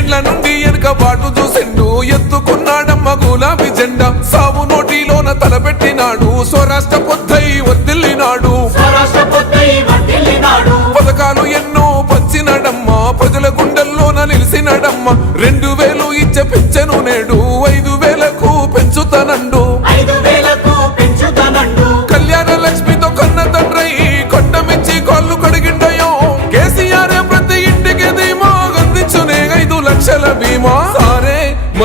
ఏండ్ల నుండి వెనుక బాటు చూసిండు ఎత్తుకున్నాడమ్మ గులాబీ జెండా సాగు నోటిలోన తలపెట్టినాడు స్వరాష్ట్ర పొద్దై వద్దిల్లినాడు పథకాలు ఎన్నో పంచినడమ్మ ప్రజల గుండెల్లోన నిలిచినడమ్మ రెండు వేలు ఇచ్చే పిచ్చను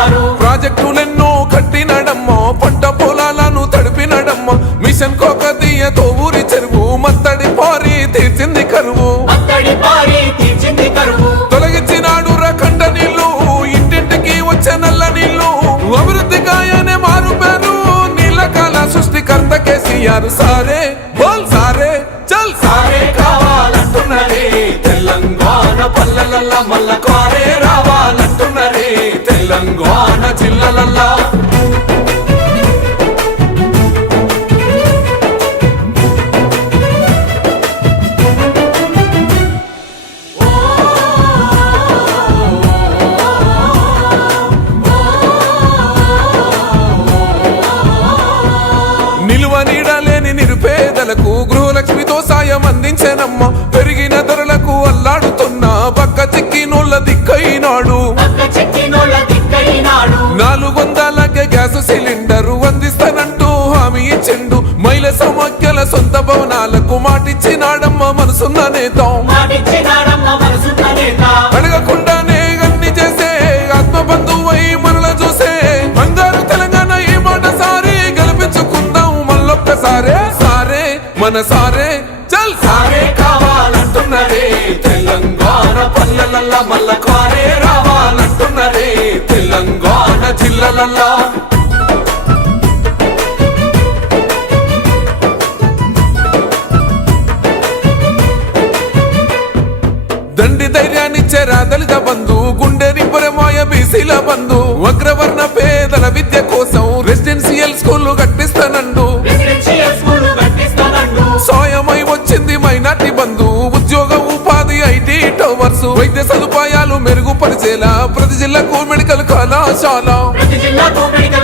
చేశారు ప్రాజెక్టులెన్నో కట్టినడమ్మ పంట పొలాలను తడిపినడమ్మ మిషన్ కోకతీయ తోవూరి చెరువు మత్తడి పారి తీర్చింది కరువు తొలగించినాడు ఇంటింటికి వచ్చే నల్ల సారే మహిళలకు గృహలక్ష్మితో సాయం అందించెనమ్మ పెరిగిన ధరలకు అల్లాడుతున్న పక్క చిక్కినోళ్ళ దిక్కైనాడు నాలుగు వందలకే గ్యాస్ సిలిండర్ అందిస్తానంటూ హామీ ఇచ్చిండు మహిళ సమాఖ్యల సొంత భవనాలకు మాటిచ్చినాడమ్మ మనసున్న నేత మన సారే చల్ సారే కావాలంటున్నదే తెలంగాణ పల్లెల మల్ల కారే రావాలంటున్నదే తెలంగాణ జిల్లలల్లా దండి ధైర్యాన్నిచ్చే రాదలిత బంధు గుండె రిపరమాయ బీసీల బంధు వగ్రవర్ణ పేదల విద్యకు జిల్లాకు మెడికల్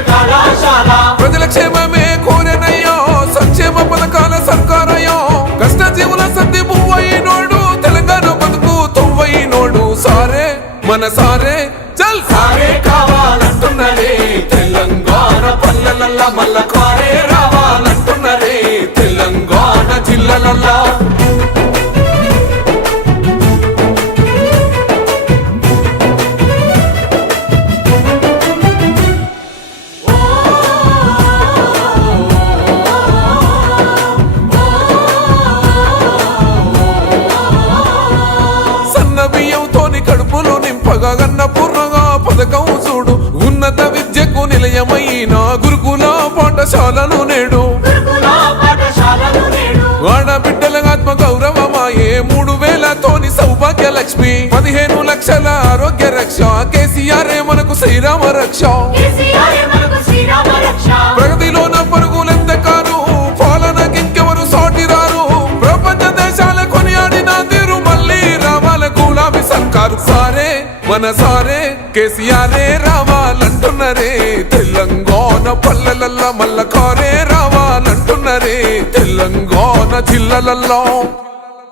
కళాశాల ప్రజల క్షేమమే కోరేనయ్యా సంక్షేమ పథకాల సర్కారయ్యా కష్ట జీవుల సర్ది పువ్వయినోడు తెలంగాణ బతుకు తొవ్వయినోడు సారే మన సారే చల్ సారే కావాలంటున్నదే తెలంగాణ పల్లెల మల్లకు లోని కడుపులు నింపగా గన్న పూర్ణగా పథకం చూడు ఉన్నత విద్యకు నిలయమైన గురుకుల పాఠశాలను నేడు ఆడబిడ్డల ఆత్మ గౌరవమాయే మూడు వేలతోని సౌభాగ్య లక్ష్మి పదిహేను లక్షల ఆరోగ్య రక్ష కేసీఆర్ మనకు శ్రీరామ రక్ష మనసారే కేసీఆరే రావాలంటున్నారే తెలంగాణ పల్లెలల్లా మల్ల కారే రావాలంటున్నారే తెలంగాణ జిల్లలల్లో